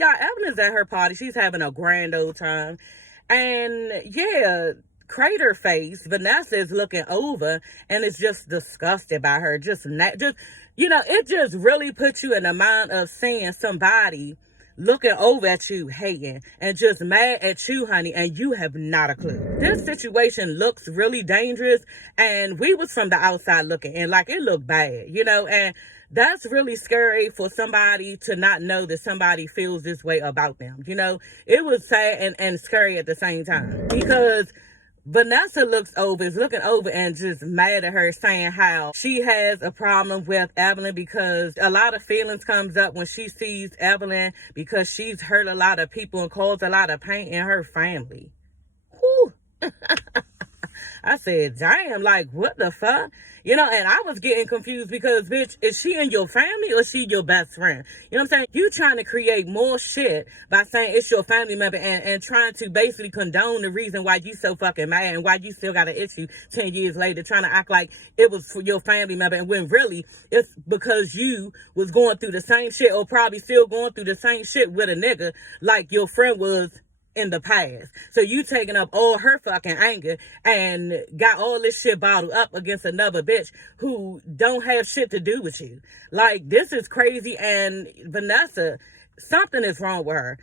y'all, Evelyn's at her party. She's having a grand old time. And yeah, Crater Face, Vanessa is looking over and is just disgusted by her. It just really puts you in the mind of seeing somebody looking over at you, hating, and just mad at you, honey, and you have not a clue. This situation looks really dangerous, and we was from the outside looking, and like, it looked bad, and that's really scary for somebody to not know that somebody feels this way about them. It was sad and scary at the same time, because Vanessa is looking over and just mad at her, saying how she has a problem with Evelyn because a lot of feelings comes up when she sees Evelyn because she's hurt a lot of people and caused a lot of pain in her family. Whew. I said, damn, like, what the fuck? And I was getting confused because, bitch, is she in your family or is she your best friend? You know what I'm saying? You trying to create more shit by saying it's your family member and trying to basically condone the reason why you so fucking mad and why you still got an issue 10 years later, trying to act like it was for your family member, and when really it's because you was going through the same shit or probably still going through the same shit with a nigga like your friend was in the past. So you taking up all her fucking anger and got all this shit bottled up against another bitch who don't have shit to do with you. Like, this is crazy. And Vanessa, something is wrong with her.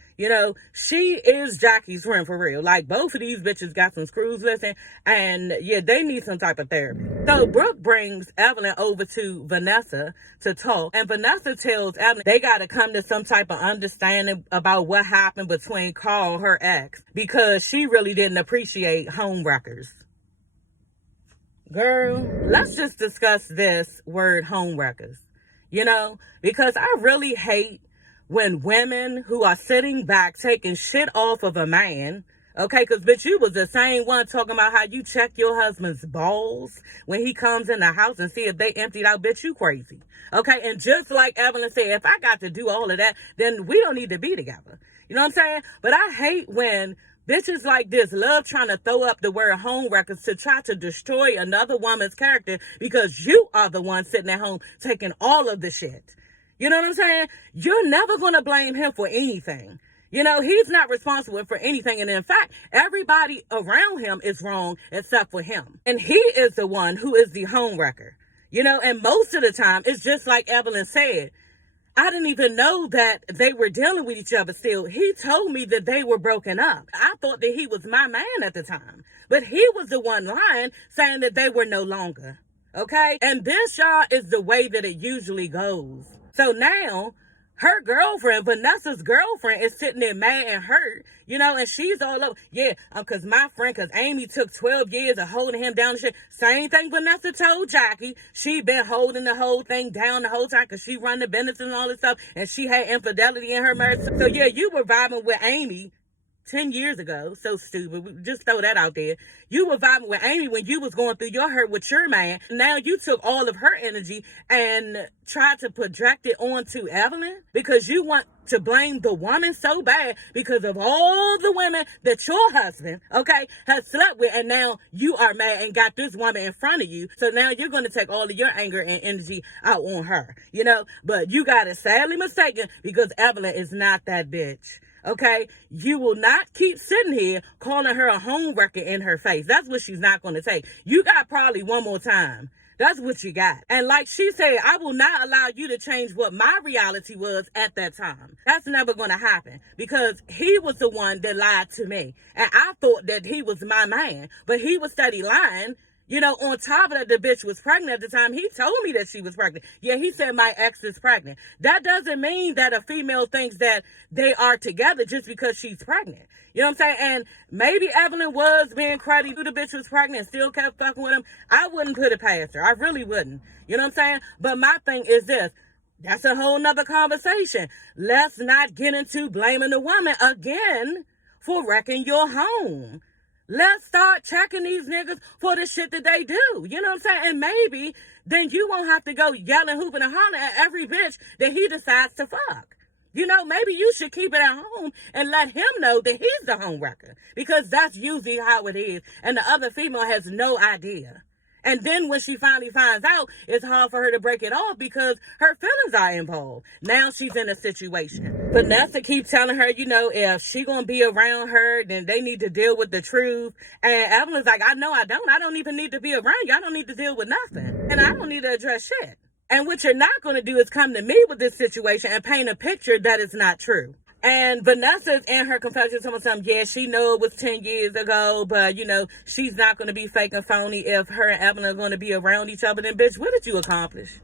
She is Jackie's friend for real. Like, both of these bitches got some screws missing, and yeah, they need some type of therapy. So Brooke brings Evelyn over to Vanessa to talk, and Vanessa tells Evelyn they got to come to some type of understanding about what happened between Carl, her ex, because she really didn't appreciate homewreckers. Girl, let's just discuss this word homewreckers, because I really hate when women who are sitting back taking shit off of a man, okay, because bitch, you was the same one talking about how you check your husband's balls when he comes in the house and see if they emptied out, bitch, you crazy, okay? And just like Evelyn said, if I got to do all of that, then we don't need to be together. You know what I'm saying? But I hate when bitches like this love trying to throw up the word homewreckers to try to destroy another woman's character because you are the one sitting at home taking all of the shit. You know what I'm saying? You're never going to blame him for anything. He's not responsible for anything. And in fact, everybody around him is wrong except for him. And he is the one who is the homewrecker. And most of the time, it's just like Evelyn said. I didn't even know that they were dealing with each other still. He told me that they were broken up. I thought that he was my man at the time. But he was the one lying, saying that they were no longer. Okay? And this, y'all, is the way that it usually goes. So now, her girlfriend, Vanessa's girlfriend, is sitting there mad and hurt, and she's all over. Yeah, because Amy took 12 years of holding him down and shit. Same thing Vanessa told Jackie. She been holding the whole thing down the whole time because she run the business and all this stuff, and she had infidelity in her marriage. So yeah, you were vibing with Amy 10 years ago. So stupid. Just throw that out there. You were vibing with Amy when you was going through your hurt with your man. Now you took all of her energy and tried to project it onto Evelyn because you want to blame the woman so bad because of all the women that your husband, okay, has slept with, and now you are mad and got this woman in front of you. So now you're going to take all of your anger and energy out on her, but you got it sadly mistaken because Evelyn is not that bitch. Okay, you will not keep sitting here calling her a homewrecker in her face. That's what she's not going to take. You got probably one more time. That's what you got. And like she said, I will not allow you to change what my reality was at that time. That's never going to happen because he was the one that lied to me. And I thought that he was my man, but he was steady lying. On top of that, the bitch was pregnant at the time. He told me that she was pregnant. Yeah, he said my ex is pregnant. That doesn't mean that a female thinks that they are together just because she's pregnant. You know what I'm saying? And maybe Evelyn was being cruddy. The bitch was pregnant and still kept fucking with him. I wouldn't put it past her. I really wouldn't. You know what I'm saying? But my thing is this. That's a whole nother conversation. Let's not get into blaming the woman again for wrecking your home. Let's start checking these niggas for the shit that they do. You know what I'm saying? And maybe then you won't have to go yelling, hooping, and hollering at every bitch that he decides to fuck. Maybe you should keep it at home and let him know that he's the homewrecker. Because that's usually how it is. And the other female has no idea. And then when she finally finds out, it's hard for her to break it off because her feelings are involved. Now she's in a situation. Vanessa keeps telling her, if she gonna be around her, then they need to deal with the truth. And Evelyn's like, I know I don't. I don't even need to be around you. I don't need to deal with nothing. And I don't need to address shit. And what you're not going to do is come to me with this situation and paint a picture that is not true. And Vanessa's in her confession telling something, yeah, she know it was 10 years ago, but, she's not going to be fake and phony if her and Evelyn are going to be around each other. Then, bitch, what did you accomplish?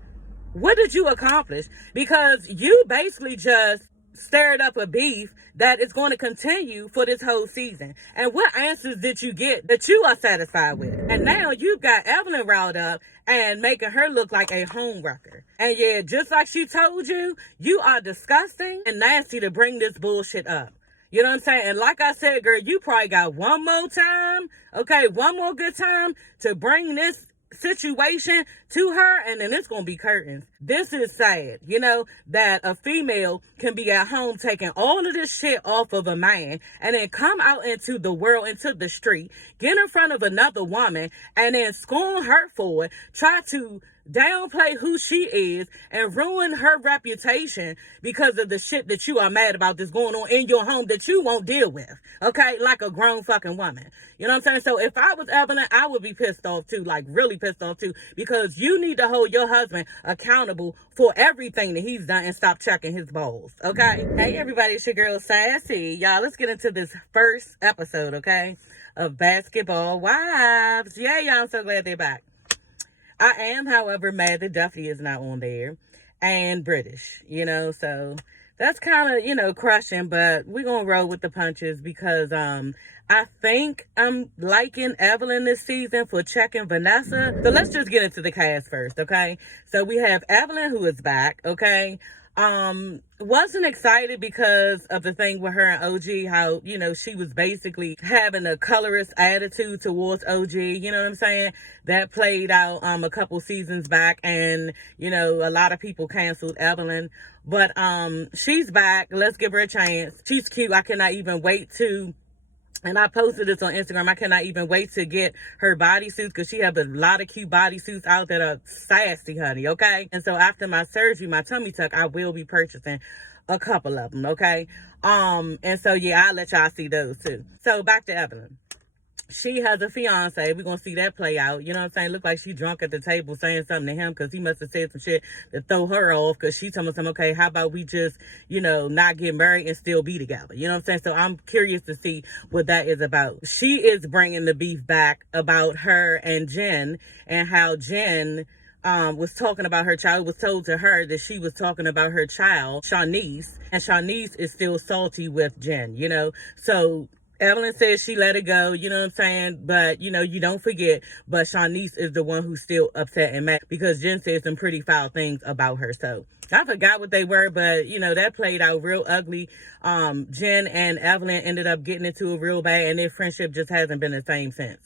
What did you accomplish? Because you basically just stirred up a beef that is going to continue for this whole season. And what answers did you get that you are satisfied with? And now you've got Evelyn riled up and making her look like a homewrecker. And yeah, just like she told you, you are disgusting and nasty to bring this bullshit up. You know what I'm saying? And like I said, girl, you probably got one more time, okay, one more good time to bring this situation to her, and then it's gonna be curtains. This is sad, that a female can be at home taking all of this shit off of a man and then come out into the world, into the street, get in front of another woman and then scorn her for it, try to downplay who she is and ruin her reputation because of the shit that you are mad about that's going on in your home that you won't deal with, okay, like a grown fucking woman. You know what I'm saying? So if I was Evelyn, I would be pissed off too, like really pissed off too, because you need to hold your husband accountable for everything that he's done and stop checking his balls, okay? Hey everybody, it's your girl Sassy. Y'all, let's get into this first episode, okay, of Basketball Wives. Yeah, y'all, I'm so glad they're back. I am, however, mad that Duffy is not on there, and British, so that's kind of, crushing, but we're going to roll with the punches because I think I'm liking Evelyn this season for checking Vanessa. So let's just get into the cast first, okay? So we have Evelyn, who is back, okay? Wasn't excited because of the thing with her and OG, how, she was basically having a colorist attitude towards OG, you know what I'm saying? That played out a couple seasons back, and, a lot of people canceled Evelyn. But she's back. Let's give her a chance. She's cute. I cannot even wait to... And I posted this on Instagram. I cannot even wait to get her bodysuits because she has a lot of cute bodysuits out that are sassy, honey, okay? And so after my surgery, my tummy tuck, I will be purchasing a couple of them, okay? And so, yeah, I'll let y'all see those too. So back to Evelyn. She has a fiance. We're going to see that play out. You know what I'm saying? Look like she drunk at the table saying something to him because he must have said some shit to throw her off because she told him, okay, how about we just, not get married and still be together? You know what I'm saying? So I'm curious to see what that is about. She is bringing the beef back about her and Jen and how Jen was talking about her child. It was told to her that she was talking about her child, Shanice, and Shanice is still salty with Jen, So Evelyn says she let it go, you know what I'm saying? But, you don't forget, but Shanice is the one who's still upset and mad because Jen said some pretty foul things about her. So I forgot what they were, but, that played out real ugly. Jen and Evelyn ended up getting into it real bad, and their friendship just hasn't been the same since.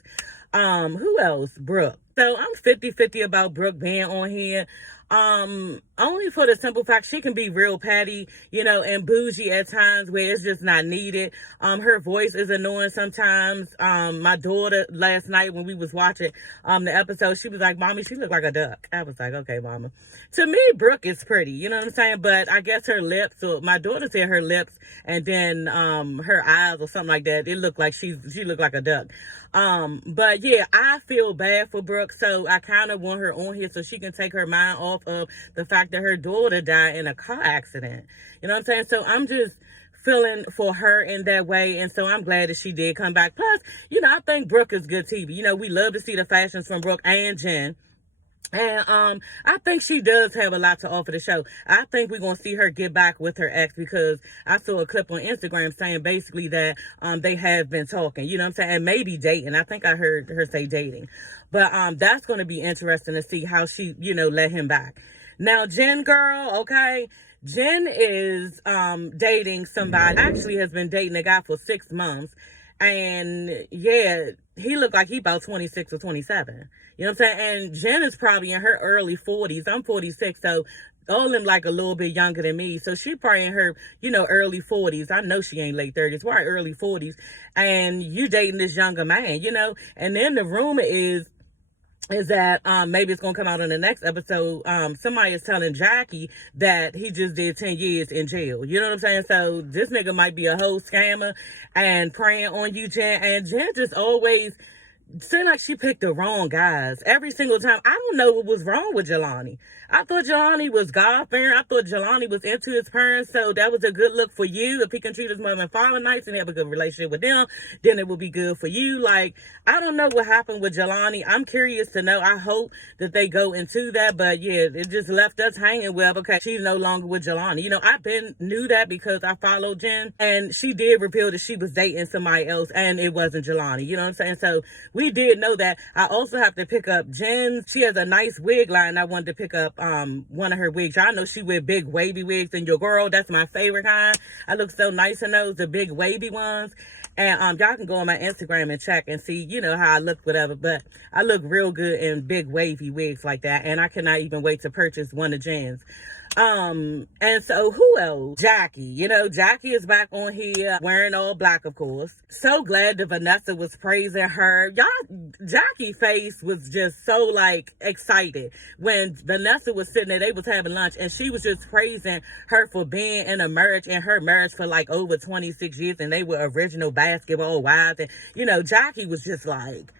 Who else? Brooke. So I'm 50-50 about Brooke being on here. Only for the simple fact she can be real patty, and bougie at times where it's just not needed. Her voice is annoying sometimes. My daughter last night when we was watching the episode, she was like, Mommy, she looked like a duck. I was like, okay, Mama. To me, Brooke is pretty, you know what I'm saying? But I guess her lips, or my daughter said her lips and then her eyes or something like that, it looked like she looked like a duck. But yeah, I feel bad for Brooke, so I kind of want her on here so she can take her mind off of the fact that her daughter died in a car accident. You know what I'm saying? So I'm just feeling for her in that way, and so I'm glad that she did come back. Plus, I think Brooke is good TV. We love to see the fashions from Brooke and Jen. And I think she does have a lot to offer the show. I think we're going to see her get back with her ex because I saw a clip on Instagram saying basically that they have been talking, you know what I'm saying, and maybe dating. I think I heard her say dating. But that's going to be interesting to see how she, let him back. Now, Jen girl, okay, Jen is dating somebody, actually has been dating a guy for 6 months. And yeah, he looked like he about 26 or 27. You know what I'm saying? And Jen is probably in her early 40s. I'm 46, so all of them like a little bit younger than me. So she probably in her, early 40s. I know she ain't late 30s, probably early 40s. And you dating this younger man, And then the rumor is is that maybe it's gonna come out in the next episode. Somebody is telling Jackie that he just did 10 years in jail. You know what I'm saying? So this nigga might be a whole scammer and preying on you, Jen. And Jen just always seemed like she picked the wrong guys every single time. I don't know what was wrong with Jelani. I thought Jelani was God-fearing. I thought Jelani was into his parents, so that was a good look for you. If he can treat his mother and father nice and have a good relationship with them, then it will be good for you. Like, I don't know what happened with Jelani. I'm curious to know. I hope that they go into that, but yeah, it just left us hanging with, okay, she's no longer with Jelani. You know, knew that because I followed Jen, and she did reveal that she was dating somebody else, and it wasn't Jelani. You know what I'm saying? So we did know that. I also have to pick up Jen. She has a nice wig line. I wanted to pick up one of her wigs. Y'all know she wear big wavy wigs, and your girl, that's my favorite kind. I look so nice in those, the big wavy ones. And y'all can go on my Instagram and check and see, you know, how I look, whatever. But I look real good in big wavy wigs like that. And I cannot even wait to purchase one of Jen's. And so who else? Jackie. You know, Jackie is back on here wearing all black, of course. So glad that Vanessa was praising her. Y'all, Jackie face was just so like excited when Vanessa was sitting there. They was having lunch and she was just praising her for being in a marriage, and her marriage for like over 26 years, and they were original basketball wives. And, you know, Jackie was just like,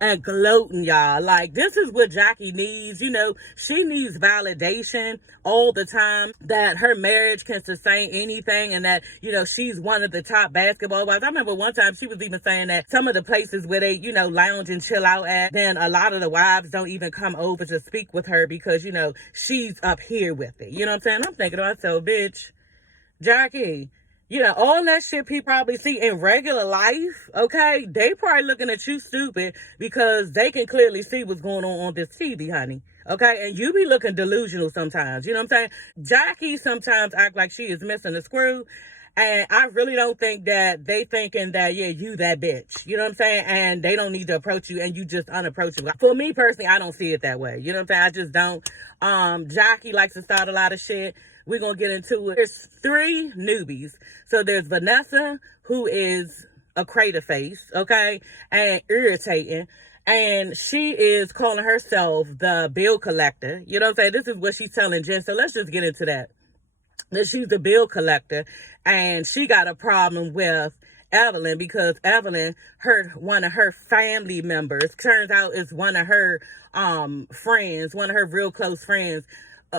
and gloating, y'all. Like, this is what Jackie needs. You know, she needs validation all the time that her marriage can sustain anything, and that, you know, she's one of the top basketball wives. I remember one time she was even saying that some of the places where they, you know, lounge and chill out at, then a lot of the wives don't even come over to speak with her because, you know, she's up here with it. You know what I'm saying? I'm thinking to myself, bitch, Jackie, you know, all that shit people probably see in regular life, okay? They probably looking at you stupid because they can clearly see what's going on this TV, honey. Okay? And you be looking delusional sometimes. You know what I'm saying? Jackie sometimes act like she is missing a screw. And I really don't think that they thinking that, yeah, you that bitch. You know what I'm saying? And they don't need to approach you and you just unapproachable. For me personally, I don't see it that way. You know what I'm saying? I just don't. Jackie likes to start a lot of shit. We're going to get into it. There's 3 newbies. So there's Vanessa, who is a crater face, okay, and irritating. And she is calling herself the bill collector. You know what I'm saying? This is what she's telling Jen. So let's just get into that. That she's the bill collector. And she got a problem with Evelyn because Evelyn hurt one of her family members. Turns out it's one of her friends, one of her real close friends,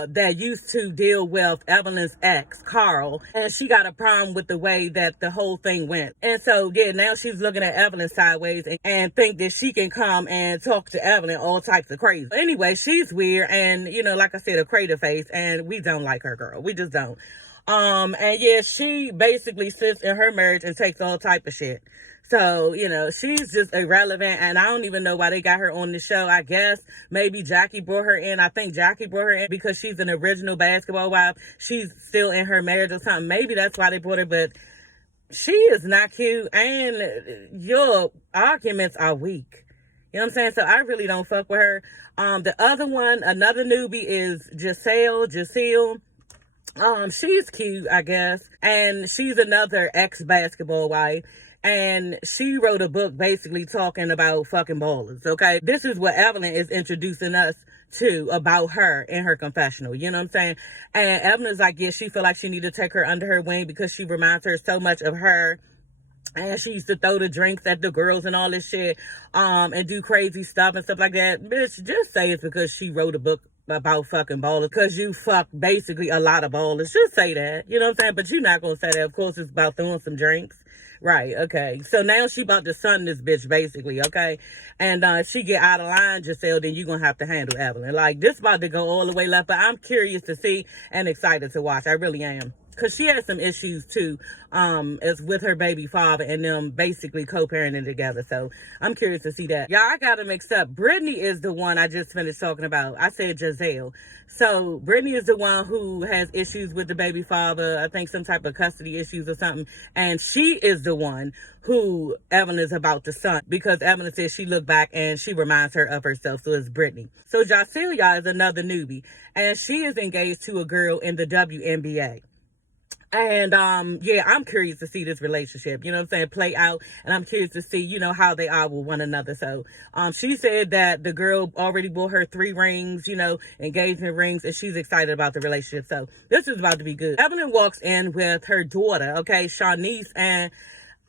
that used to deal with Evelyn's ex, Carl, and she got a problem with the way that the whole thing went. And so, yeah, now she's looking at Evelyn sideways and think that she can come and talk to Evelyn all types of crazy. Anyway, she's weird and, you know, like I said, a crater face, and we don't like her, girl. We just don't. And yeah, she basically sits in her marriage and takes all type of shit. So, you know, she's just irrelevant, and I don't even know why they got her on the show. I guess maybe Jackie brought her in. I think Jackie brought her in because she's an original basketball wife. She's still in her marriage or something. Maybe that's why they brought her, but she is not cute, and your arguments are weak. You know what I'm saying? So I really don't fuck with her. The other one, another newbie, is Giselle. She's cute, I guess, and she's another ex-basketball wife. And she wrote a book basically talking about fucking ballers, okay? This is what Evelyn is introducing us to about her in her confessional, you know what I'm saying? And Evelyn's like, yeah, she feel like she need to take her under her wing because she reminds her so much of her. And she used to throw the drinks at the girls and all this shit, and do crazy stuff and stuff like that. Bitch, just say it's because she wrote a book about fucking ballers, because you fuck basically a lot of ballers. Just say that, you know what I'm saying? But you're not gonna say that. Of course, it's about throwing some drinks. Right, okay. So now she about to sun this bitch, basically, okay? And if she get out of line, Giselle, then you gonna have to handle Evelyn. Like, this about to go all the way left, but I'm curious to see and excited to watch. I really am. Because she has some issues, too, as with her baby father and them basically co-parenting together. So I'm curious to see that. Y'all, I got to mix up. Brittany is the one I just finished talking about. I said Giselle. So Brittany is the one who has issues with the baby father. I think some type of custody issues or something. And she is the one who Evelyn is about to son. Because Evelyn says she looked back and she reminds her of herself. So it's Brittany. So Jasilia is another newbie. And she is engaged to a girl in the WNBA. And yeah, I'm curious to see this relationship, you know what I'm saying, play out. And I'm curious to see, you know, how they are with one another. So she said that the girl already bought her 3 rings, you know, engagement rings, and she's excited about the relationship. So this is about to be good. Evelyn walks in with her daughter, okay, Shanice, and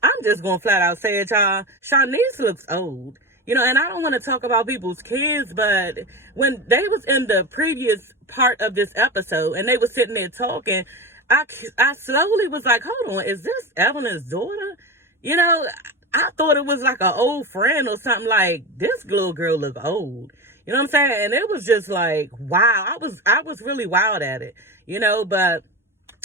I'm just gonna flat out say it, y'all. Shanice looks old. You know, and I don't want to talk about people's kids, but when they was in the previous part of this episode and they was sitting there talking, I slowly was like, hold on, is this Evelyn's daughter? You know, I thought it was like an old friend or something. Like, this little girl look old. You know what I'm saying? And it was just like, wow. I was really wild at it, you know, but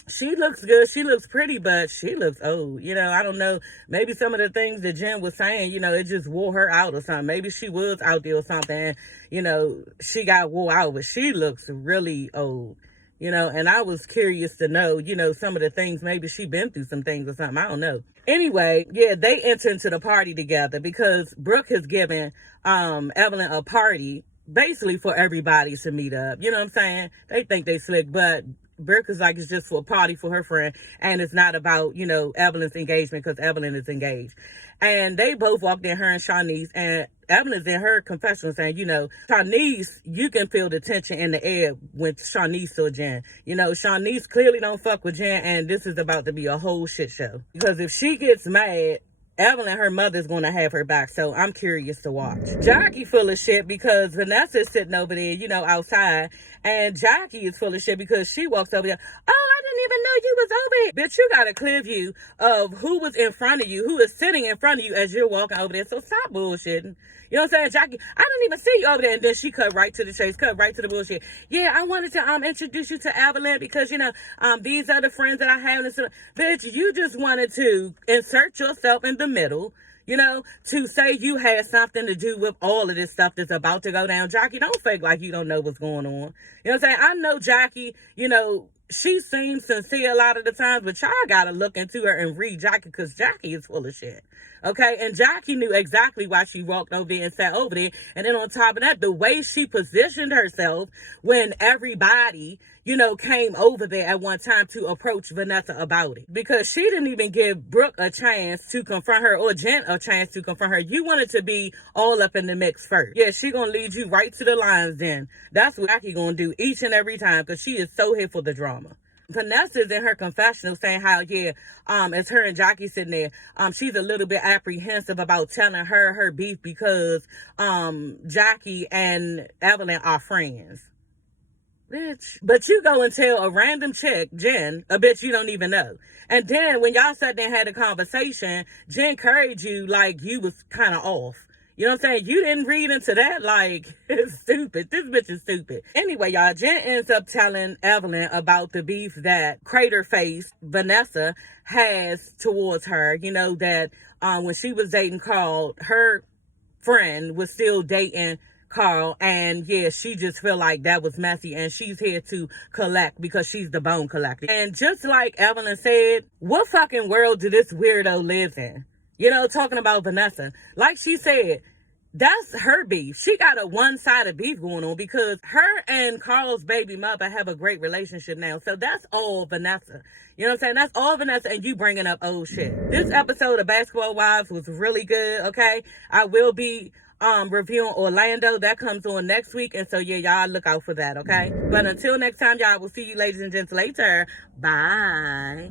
she looks good. She looks pretty, but she looks old. You know, I don't know. Maybe some of the things that Jen was saying, you know, it just wore her out or something. Maybe she was out there or something, and, you know, she got wore out, but she looks really old. You know, and I was curious to know, you know, some of the things, maybe she been through some things or something. I don't know. Anyway, yeah, they enter into the party together because Brooke has given Evelyn a party basically for everybody to meet up. You know what I'm saying? They think they slick, but Brooke is like, it's just for a party for her friend, and it's not about, you know, Evelyn's engagement, because Evelyn is engaged. And they both walked in, her and Shanice, and Evelyn's in her confessional saying, you know, Shanice, you can feel the tension in the air when Shanice saw Jen. You know, Shanice clearly don't fuck with Jen, and this is about to be a whole shit show. Because if she gets mad, Evelyn, her mother's going to have her back, so I'm curious to watch. Jackie full of shit because Vanessa is sitting over there, you know, outside, and Jackie is full of shit because she walks over there. Oh, I didn't even know you was over here. Bitch, you got a clear view of who was in front of you, who is sitting in front of you as you're walking over there, so stop bullshitting. You know what I'm saying, Jackie? I didn't even see you over there. And then she cut right to the chase, cut right to the bullshit. Yeah, I wanted to introduce you to Evelyn because, you know, these are the friends that I have. And so, bitch, you just wanted to insert yourself in the middle, you know, to say you had something to do with all of this stuff that's about to go down. Jackie, don't fake like you don't know what's going on. You know what I'm saying? I know Jackie, you know, she seems sincere a lot of the times, but y'all gotta look into her and read Jackie, because Jackie is full of shit. Okay, and Jackie knew exactly why she walked over there and sat over there. And then on top of that, the way she positioned herself when everybody, you know, came over there at one time to approach Vanessa about it. Because she didn't even give Brooke a chance to confront her, or Jen a chance to confront her. You wanted to be all up in the mix first. Yeah, she gonna lead you right to the lines then. That's what Jackie gonna do each and every time, because she is so here for the drama. Vanessa's in her confessional saying how, yeah, it's her and Jackie sitting there. She's a little bit apprehensive about telling her beef because Jackie and Evelyn are friends. Bitch. But you go and tell a random chick, Jen, a bitch you don't even know. And then when y'all sat there and had a conversation, Jen carried you like you was kind of off. You know what I'm saying? You didn't read into that. Like, it's stupid. This bitch is stupid. Anyway, y'all, Jen ends up telling Evelyn about the beef that Crater Face Vanessa has towards her. You know, that when she was dating Carl, her friend was still dating Carl, and yeah, she just feel like that was messy, and she's here to collect because she's the bone collector. And just like Evelyn said, what fucking world do this weirdo live in? You know, talking about Vanessa. Like she said, that's her beef. She got a one-sided beef going on because her and Carl's baby mother have a great relationship now. So that's all Vanessa. You know what I'm saying? That's all Vanessa, and you bringing up old shit. This episode of Basketball Wives was really good, okay? I will be reviewing Orlando. That comes on next week. And so, yeah, y'all look out for that, okay? But until next time, y'all, will see you ladies and gents later. Bye.